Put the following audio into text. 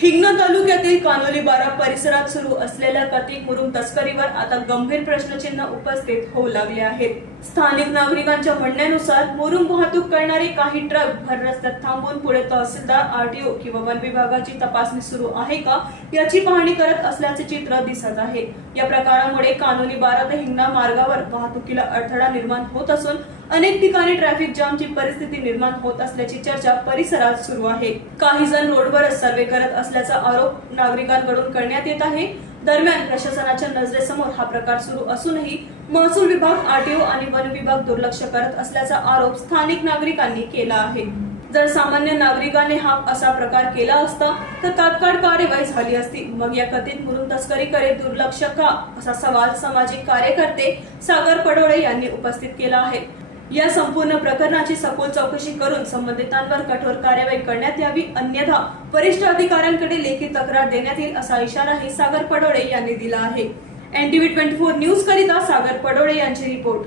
हिंगणा तालुक्यातील कानोली बारा परिसरात सुरू असलेल्या कथित मुरुम तस्करीवर आता गंभीर प्रश्नचिन्ह उपस्थित होऊ लागले आहेत। स्थानिक नागरिकांच्या म्हणण्यानुसार मुरुम वाहतूक करणारे काही ट्रक भर रस्त्यात थांबून पुढे तहसीलदार, आरटीओ किंवा वन विभागाची तपासणी सुरू आहे का याची पाहणी करत असल्याचे चित्र दिसत आहे। या प्रकारामुळे कानोली बारा ते हिंगणा मार्गावर वाहतुकीला अडथळा निर्माण होत असून अनेक ठिकाणी ट्रॅफिक जामची परिस्थिती निर्माण होत असल्याची चर्चा परिसरात सुरू आहे। काही जण रोडवरच सर्वे करत असल्याचा आरोप नागरिकांकडून करण्यात येत आहे। दरम्यान प्रशासनाच्या नजरेसमोर हा प्रकार सुरू असूनही महसूल विभाग, आरटीओ आणि वन विभाग दुर्लक्ष करत असल्याचा आरोप स्थानिक नागरिकांनी केला आहे। जर सामान्य नागरिकाने हा असा प्रकार केला असता तर तात्काळ कार्यवाही झाली असती, मग या कथित मुरुम तस्करीकडे दुर्लक्ष का, असा सवाल सामाजिक कार्यकर्ते सागर पडोळे यांनी उपस्थित केला आहे। या संपूर्ण प्रकरणाची सखोल चौकशी करून संबंधितांवर कठोर कार्यवाही करण्यात यावी, अन्यथा वरिष्ठ अधिकाऱ्यांकडे लेखी तक्रार देण्यात येईल असा इशाराही सागर पडोळे यांनी दिला आहे। NTV 24 न्यूज करिता सागर पडोळे यांची रिपोर्ट।